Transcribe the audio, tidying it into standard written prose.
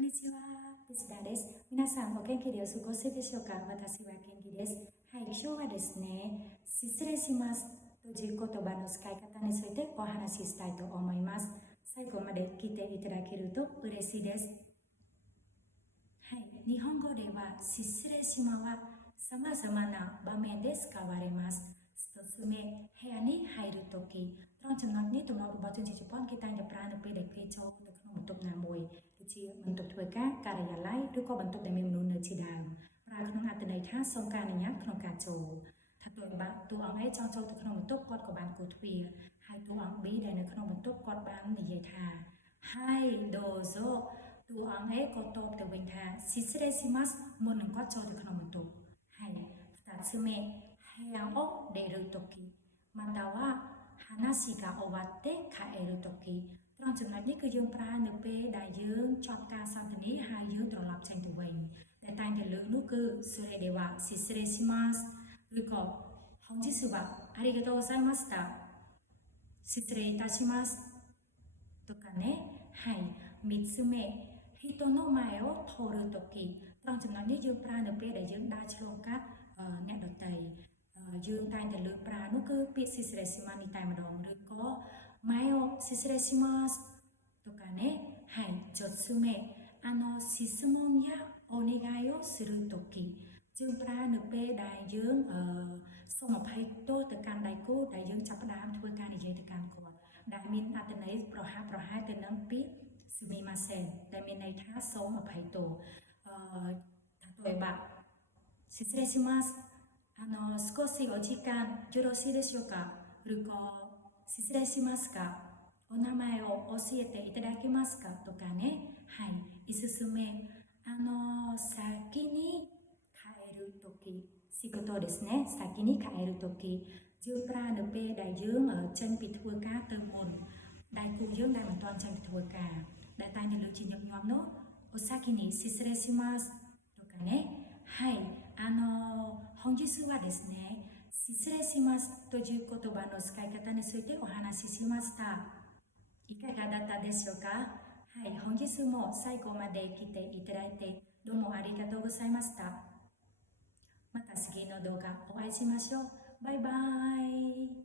こんにちは、ですだです。皆さんお元気でお過ごしでしょうか？私は元気です。はい、今日はですね、失礼しますという言葉の使い方についてお話ししたいと思います。最後まで聞いていただけると嬉しいです。はい、日本語では失礼しますは様々な場面で使われます。一つ目、部屋に入るとき。ត្រង់ចំណុចនេះទំនាស់របស់ជនជាតិជប៉ុនគេតែងតែប្រើនៅពេលដែលគេចូលទៅក្នុងបន្ទប់ណាមួយដូចជាបន្ទប់ធ្វើការការិយាល័យឬក៏បន្ទប់ដែលមានមនុស្សនៅជាដើមប្រើក្នុងអត្ថន័យថាសូមការអនុញ្ញាតក្នុងការចូលថាតើតួអង្គ A ចង់ចូលទៅក្នុងបន្ទប់គាត់ក៏បានគោះទ្វារហើយតួអង្គ B ដែលនៅក្នុងបន្ទប់គាត់បាននិយាយថា Hai dozo តួអង្គ A ក៏តបទៅវិញថា Shitsureishimasu មុននឹងគាត់ចូលទៅក្នុងបន្ទប់ហើយ2つ目部屋を出るときまたは話が終わって帰るときត្រង់ចំណុចនេះគឺយើងប្រើនៅពេលដែលយើងចប់ការសន្ទនាហើយយើងត្រឡប់ចេញទៅវិញតែតែងតែលើកនោះគឺそれでは失礼しますឬក៏本日はありがとうございました失礼いたしますとかねはい3つ目人の前を通るときត្រង់ចំណុចនេះយើងប្រើនៅពេលដែលយើងដើរឆ្លងកាត់អ្នកដទៃយើងតែងតែលើកប្រើនោះគឺពាក្យ Shitsureishimasu នេះតែម្ដងឬក៏前を失礼しますとかねはい4つ目質問やお願いをするときយើងប្រើនៅពេលដែលយើងសូមអភ័យទោសទៅកាន់ដៃគូដែលយើងចាប់ផ្ដើមធ្វើការនិយាយទៅកាន់គាត់ដែលមានអត្ថន័យប្រហាក់ទៅនឹងពាក្យ すみませんដែលមានន័យថាសូមអភ័យទោស例えば失礼します少しお時間よろしいでしょうかឬក៏失礼しますかお名前を教えていただけますかとかねはい5つ目先に帰るとき仕事ですね先に帰るときយើងប្រើនៅពេលដែលយើងចេញពីធ្វើការទៅមុនដៃគូយើងដែលមិនទាន់ចេញពីធ្វើការដែលតែងតែលើកជាញឹកញាប់នោះお先に失礼しますとかねはい本日はですね失礼しますという言葉の使い方についてお話ししましたいかがだったでしょうかはい、本日も最後まで来ていただいてどうもありがとうございました。また次の動画お会いしましょう。バイバイ。